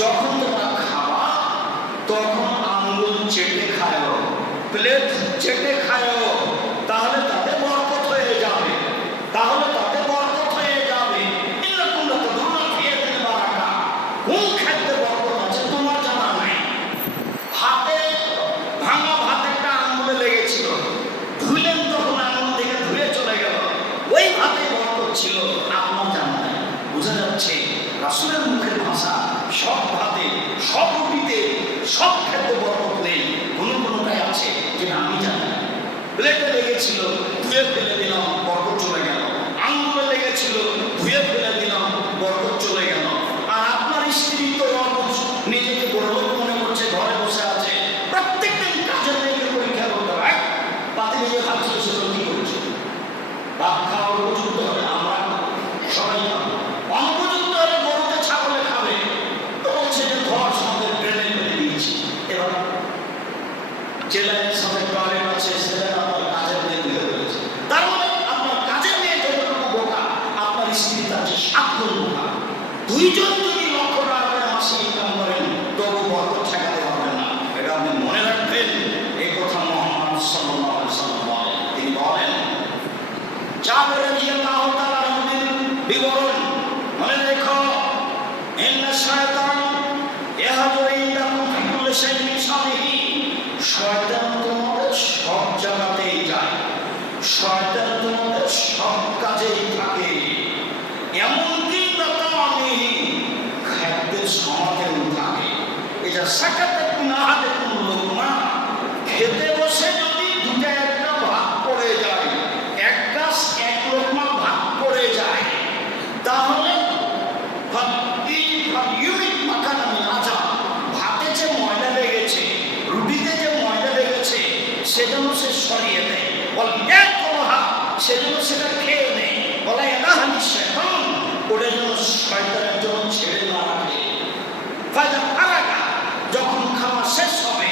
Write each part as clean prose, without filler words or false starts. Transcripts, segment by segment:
যখন তোমরা খাওয়া তখন আঙ্গুল চেটে খায়, প্লেট চেটে খায়, তাহলে তাতে বরকত হয়ে যাবে, তাহলে তাতে বরকত হয়ে যাবে। কোন খাদ্যে বরকত আছে তোমার জানা নাই? ভাতে ভাঙা ভাতেরটা আঙ্গুলে লেগেছিল, ধুলেন তখন আঙ্গুল থেকে ধুয়ে চলে গেল, ওই ভাতে বরকত ছিল, আপনার জানা নাই। বোঝা যাচ্ছে রাসূলের মুখের ভাষা সব ভাতে, সব রুটিতে, সব খাদ্যে বরকত নেই, কোনোটাই আছে যেটা আমি জানি। প্লেটে লেগেছিল, ধুয়ে ফেলে দিলাম, বরকত চলে গেল। আঙ্গুলে লেগেছিল, ধুয়ে ফেলে দিলাম, বরকত চলে গেল। আর আপনার স্ত্রী তো নিজেকে বড়লোক মনে করছে, ঘরে বসে আছে, প্রত্যেক দিন কাজের মেয়েকে পরীক্ষা করতে হয়, পাতে নিয়ে ভাবছিল সেগুলো কি করছে, ভাত খাওয়ার উপযুক্ত হবে, আমরা সবাই অনুপযুক্ত হলে গরুতে ছাগলে খাবে, তো বলছে যে ঘর সাথে ট্রেনে ফেলে দিয়েছি। এবার জেলার সাথে টয়লেট আছে, সেটা আপনার কাজের মেয়ে ধুয়ে ফেলেছে। তার মানে আপনার কাজের মেয়ে যতটুকু বোকা, আপনার স্ত্রী তার যে 7 গুণ বোকা। দুইজন যদি লক্ষ টাকা করে মাসে ইনকাম করেন, তবু বরকত ঠেকাতে পারবেন না। এটা আপনি মনে রাখবেন। এই কথা মুহাম্মদ সাল্লাল্লাহু আলাইহি ওয়াসাল্লাম বলেন। তিনি বলেন, জাবের রাদিয়াল্লাহু তাআলা আনহুর বিবরণ মনে রেখো, ইন্না শায়তান ইয়াহজুরু ইনদাকুম ফি কুল্লি শাইইন মিন শানিহি। শয়তান তোমাদের সব জায়গাতেই যায়, শয়তান তোমাদের সব কাজেই থাকে, এমনকি তাতামিহি খাদ্যের সমাজেও থাকে। এটা সাকাতাত নাহাদাতুল লুকমা, খেতে বসে যদি দুটা একটা ভাগ পড়ে যায়, এক গাছ এক লোকমা ভাগ পড়ে যায়, তাহলে ভাতে যে ময়লা লেগেছে, রুটিতে যে ময়লা লেগেছে, সেজন্য সে সরিয়ে দেয়, সেজন্য সেটা খেয়ে নেয়, বলে ওটা যেন শয়তানের জন্য ছেড়ে না রাখে। যখন খাওয়া শেষ হবে,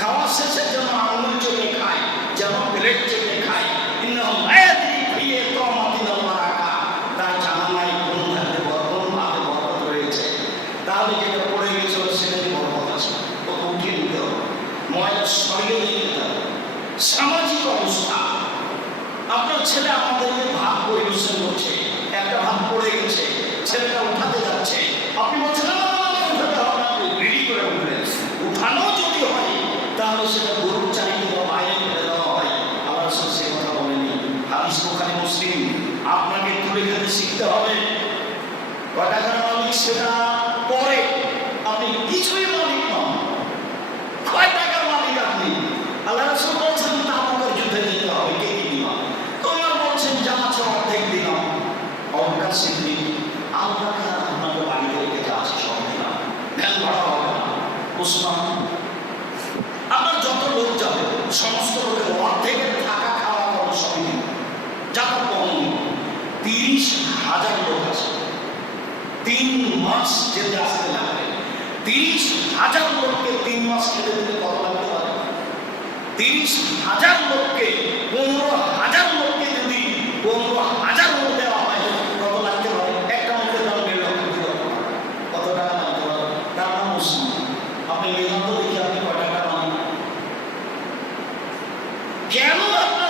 খাওয়া শেষের জন্য আঙুল চেপে খায়, যেন প্লেট চেপে খায়। তার জানা নাই কোন খাদ্যে বরকত রয়েছে, তাহলে যেটা পড়ে গেছিল সেটাই বরকত আছে, ওকে উঠিয়ে দিতে হবে, ময়লা সরিয়ে দিতে হবে। সামাজিক অবস্থা, আপনার ছেলে আমাদেরকে ভাত পরিবেশন করছে, একটা ভাত পড়ে গেছে, ছেলেটা উঠাতে যাচ্ছে, আপনি বলছেন উঠাতে হবে না, রেডি করে উঠলেন। উঠানো যদি হয় তাহলে সেটা গরুর চারিদিকে বা বাইরে ফেলে দেওয়া হয়। আল্লাহ সে কথা বলেনি। হাদিস বুখারী মুসলিম। আপনাকে তুলে খেতে শিখতে হবে, কয় টাকার মালিক সেটা পরে, আপনি কিছুই মালিক নন। কয় টাকার মালিক আপনি? আল্লাহ রাসূল বলছেন তাবুকের যুদ্ধে যেতে হবে, কে কি দিবা? তোমার বলছেন যা আছে অর্ধেক দিলাম, অবকাশ সিদ্ধি, আল্লাহকে আপনাকে বাড়িতে রেখে যা আছে সব দিলাম, ভ্যান ভাড়া হবে না। উসমান, আপনার যত লোক যাবে সমস্ত লোকের অর্ধেকের থাকা খাওয়া খরচ সবই দিন, যাতা বহন। 30,000 লোক আছে, 3 মাস যেতে আসতে লাগবে। 30,000 লোককে 3 মাস খেতে দিতে কত লাগতে পারে? 30,000 লোককে, 15,000 লোককে যদি 15,000 লোক দেওয়া হয়, কত লাগতে পারে? একটা লোকের দাম 1.5 লক্ষ, কত টাকা লাগতে পারে? তার নাম উসমান। আপনি মেধান্ত দেখি আপনি কয় টাকা পান? কেন আপনার